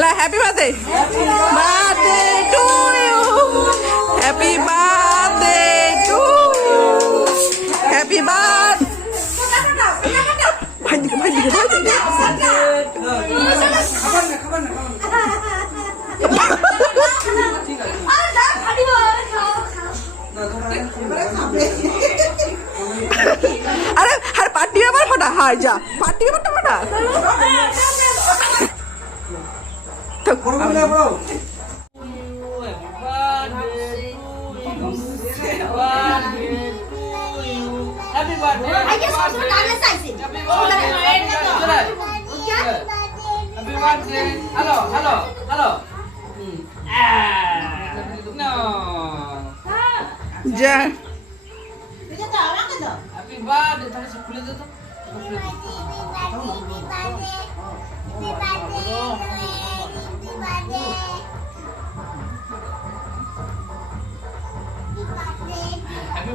লা happy birthday birthday to you happy birthday to happy birth ভাই দিকে ভাই দিকে ভাই আরে আরে, পার্টি আবার ফটা হার যা। পার্টি আবার ফটা Happy birthday. Happy birthday. Happy birthday. Hello, hello, hello. Ah, no. যা Happy birthday. তাহলে সব খুলে দে তো। Happy birthday.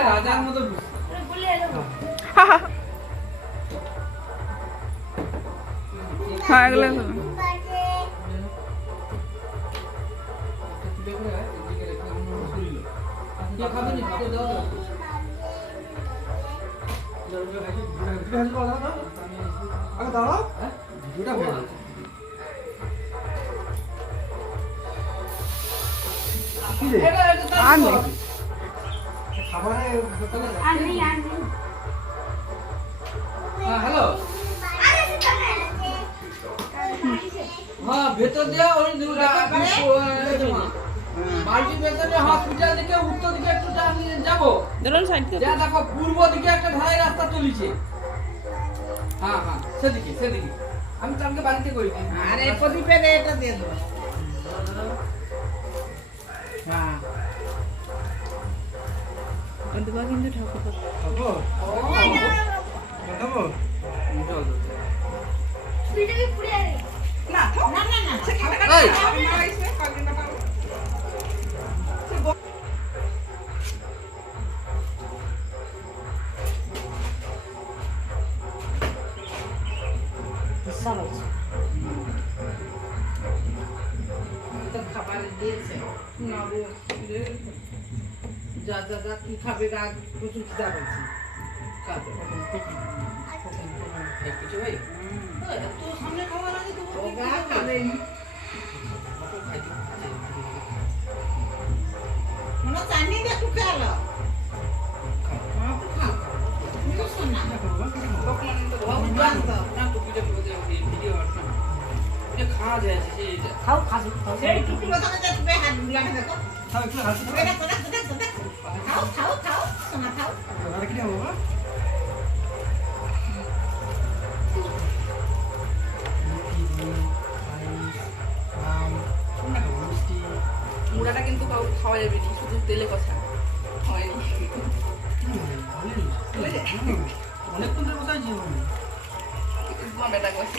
রাজার মতো হ্যাঁ। এগুলো নেই। হবে। হ্যাঁ, হ্যালো হ্যাঁ ভেতর দিয়ে ওই ভেতরে হসপিটাল থেকে উত্তর দিকে একটু যাব। ধরুন সাইড যা দেখো পূর্ব দিকে একটা ঢালাই রাস্তা চলেছে হ্যাঁ হ্যাঁ সেদিকে সেদিকে। আমি তো আমাকে বাড়িতে করি আরে প্রদীপের এটা দিয়ে দেবো হ্যাঁ। কিন্তু ঠাকুর। না। না না না। খাবার দিয়েছে। না গো, যা যা যা কি খাবে রাত প্রচুর খিদা পেয়েছে। কিছু ভাই? সামনে খাওয়ার আগে তো ওগা মুড়াটা কিন্তু খাওয়া যাবে না শুধু তেলে কষা হয়নি? অনেকক্ষণ ধরে কোথায় তোমার বেটা কষে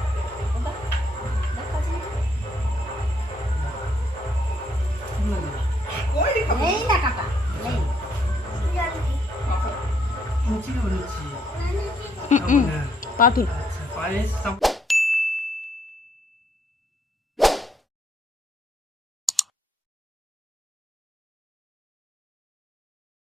Mm. पाथुर